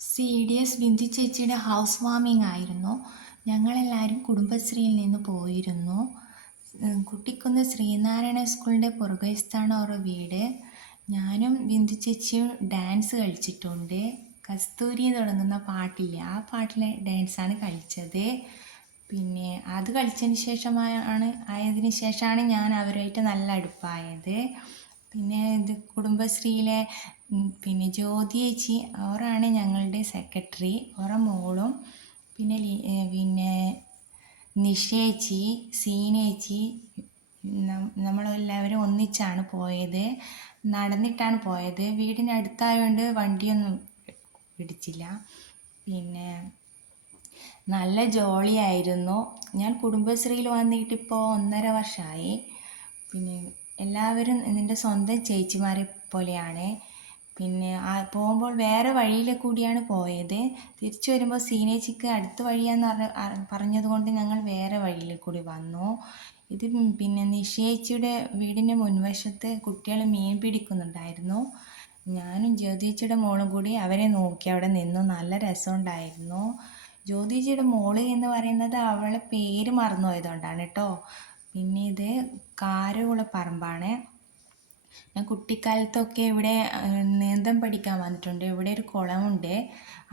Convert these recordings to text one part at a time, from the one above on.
CDS Bindu ചേച്ചിയുടെ house warming ആയിരുന്നു. ഞങ്ങളെല്ലാവരും കുടുംബശ്രീയിൽ നിന്ന് പോയിരുന്നു. കുട്ടിക്കുന്ന് ശ്രീനാരായണ സ്കൂളിൻ്റെ പുറകുവശത്താണ് അവരുടെ വീട്. ഞാനും ബിന്ദു ചേച്ചിയും ഡാൻസ് കളിച്ചിട്ടുണ്ട്. കസ്തൂരി തുടങ്ങുന്ന പാട്ടില്ലേ, ആ പാട്ടിലെ ഡാൻസാണ് കളിച്ചത്. പിന്നെ അത് കളിച്ചതിന് ശേഷമാണ് ഞാൻ അവരുമായിട്ട് നല്ല അടുപ്പായത്. പിന്നെ ഇത് കുടുംബശ്രീയിലെ പിന്നെ ജ്യോതി ചേച്ചി, അവരാണ് ഞങ്ങളുടെ സെക്രട്ടറി. അവരുടെ മോളും പിന്നെ നിഷേച്ചി, സീനേച്ചി, നമ്മളെല്ലാവരും ഒന്നിച്ചാണ് പോയത്. നടന്നിട്ടാണ് പോയത്. വീടിനടുത്തായതുകൊണ്ട് വണ്ടിയൊന്നും പിടിച്ചില്ല. പിന്നെ നല്ല ജോളിയായിരുന്നു. ഞാൻ കുടുംബശ്രീയിൽ വന്നിട്ടിപ്പോൾ 1.5 വർഷമായി. പിന്നെ എല്ലാവരും എൻ്റെ സ്വന്തം ചേച്ചിമാരെ പോലെയാണ്. പിന്നെ പോകുമ്പോൾ വേറെ വഴിയിൽ കൂടിയാണ് പോയത്. തിരിച്ചു വരുമ്പോൾ സീനേച്ചിക്ക് അടുത്ത വഴിയാന്ന് പറഞ്ഞതുകൊണ്ട് ഞങ്ങൾ വേറെ വഴിയിൽ കൂടി വന്നു. ഇത് പിന്നെ നിഷേച്ചിയുടെ വീടിൻ്റെ മുൻവശത്ത് കുട്ടികൾ മീൻ പിടിക്കുന്നുണ്ടായിരുന്നു. ഞാനും ജ്യോതിച്ചിയുടെ മോളും കൂടി അവരെ നോക്കി അവിടെ നിന്നു. നല്ല രസമുണ്ടായിരുന്നു. ജ്യോതിജിയുടെ മോള് എന്ന് പറയുന്നത് അവളെ പേര് മറന്നുപോയതുകൊണ്ടാണ് കേട്ടോ. പിന്നെ ഇത് കാരകുളപ്പറമ്പാണ്. ഞാൻ കുട്ടിക്കാലത്തൊക്കെ ഇവിടെ നീന്തം പഠിക്കാൻ വന്നിട്ടുണ്ട്. ഇവിടെ ഒരു കുളമുണ്ട്.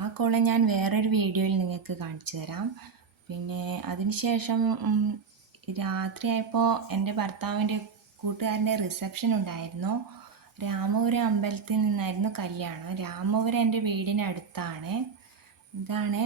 ആ കുളം ഞാൻ വേറൊരു വീഡിയോയിൽ നിങ്ങൾക്ക് കാണിച്ചു തരാം. പിന്നെ അതിനുശേഷം രാത്രിയായപ്പോൾ എൻ്റെ ഭർത്താവിൻ്റെ കൂട്ടുകാരൻ്റെ റിസപ്ഷൻ ഉണ്ടായിരുന്നു. രാമപുരം അമ്പലത്തിൽ നിന്നായിരുന്നു കല്യാണം. രാമപുരം എൻ്റെ വീടിനടുത്താണ്. ഇതാണ്